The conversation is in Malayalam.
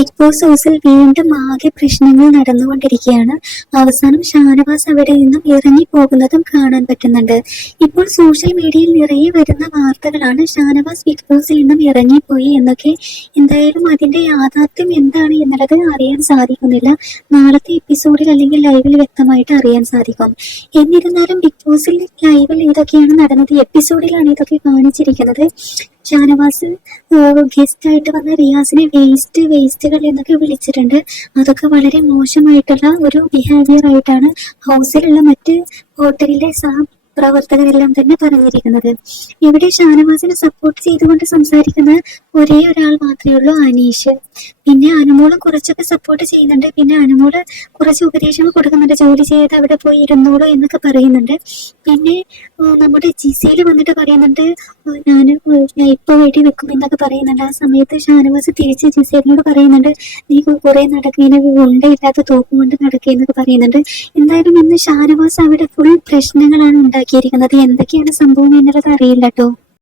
ബിഗ് ബോസ് ഹൗസിൽ വീണ്ടും ആകെ പ്രശ്നങ്ങൾ നടന്നുകൊണ്ടിരിക്കുകയാണ്. അവസാനം ഷാനവാസ് അവിടെ നിന്നും ഇറങ്ങി പോകുന്നതും കാണാൻ പറ്റുന്നുണ്ട്. ഇപ്പോൾ സോഷ്യൽ മീഡിയയിൽ നിറയെ വരുന്ന വാർത്തകളാണ് ഷാനവാസ് ബിഗ് ബോസിൽ നിന്നും ഇറങ്ങിപ്പോയി എന്നൊക്കെ. എന്തായാലും അതിന്റെ യാഥാർത്ഥ്യം എന്താണ് എന്നുള്ളത് അറിയാൻ സാധിക്കുന്നില്ല. നാളത്തെ എപ്പിസോഡിൽ അല്ലെങ്കിൽ ലൈവിൽ വ്യക്തമായിട്ട് അറിയാൻ സാധിക്കും. എന്നിരുന്നാലും ബിഗ് ബോസിൽ ലൈവിൽ ഇതൊക്കെയാണ് നടന്നത്. എപ്പിസോഡിലാണ് ഇതൊക്കെ കാണിച്ചിരിക്കുന്നത്. ഷാനവാസ് ഗസ്റ്റ് ആയിട്ട് വന്ന റിയാസിനെ വേസ്റ്റ് വേസ്റ്റുകൾ എന്നൊക്കെ വിളിച്ചിട്ടുണ്ട്. അതൊക്കെ വളരെ മോശമായിട്ടുള്ള ഒരു ബിഹേവിയർ ആയിട്ടാണ് ഹൗസിലുള്ള മറ്റ് ഹോട്ടലിലെ സഹ പ്രവർത്തകരെല്ലാം തന്നെ പറഞ്ഞിരിക്കുന്നത്. ഇവിടെ ഷാനവാസിനെ സപ്പോർട്ട് ചെയ്തുകൊണ്ട് സംസാരിക്കുന്ന ഒരേ ഒരാൾ മാത്രമേ ഉള്ളൂ അനീഷ്. പിന്നെ അനുമോളും കുറച്ചൊക്കെ സപ്പോർട്ട് ചെയ്യുന്നുണ്ട്. പിന്നെ അനുമോൾ കുറച്ച് ഉപദേശങ്ങൾ കൊടുക്കുന്നുണ്ട്. ജോലി ചെയ്ത് അവിടെ പോയി ഇരുന്നോളൂ എന്നൊക്കെ പറയുന്നുണ്ട്. പിന്നെ നമ്മുടെ ജിസയിൽ വന്നിട്ട് പറയുന്നുണ്ട് ഞാൻ ഞാൻ ഇപ്പൊ വേണ്ടി വെക്കും എന്നൊക്കെ പറയുന്നുണ്ട്. ആ സമയത്ത് ഷാനവാസ് തിരിച്ച് ജിസേലിനോട് പറയുന്നുണ്ട് നീ കുറെ നടക്കുന്നതിന് ഉണ്ടയില്ലാത്ത തോക്കും കൊണ്ട് നടക്കുക എന്നൊക്കെ പറയുന്നുണ്ട്. എന്തായാലും ഇന്ന് ഷാനവാസ് അവിടെ ഫുൾ പ്രശ്നങ്ങളാണ് ഉണ്ടാക്കിയിരിക്കുന്നത്? എന്തൊക്കെയാണ് സംഭവം എന്നുള്ളത് അറിയില്ല കേട്ടോ.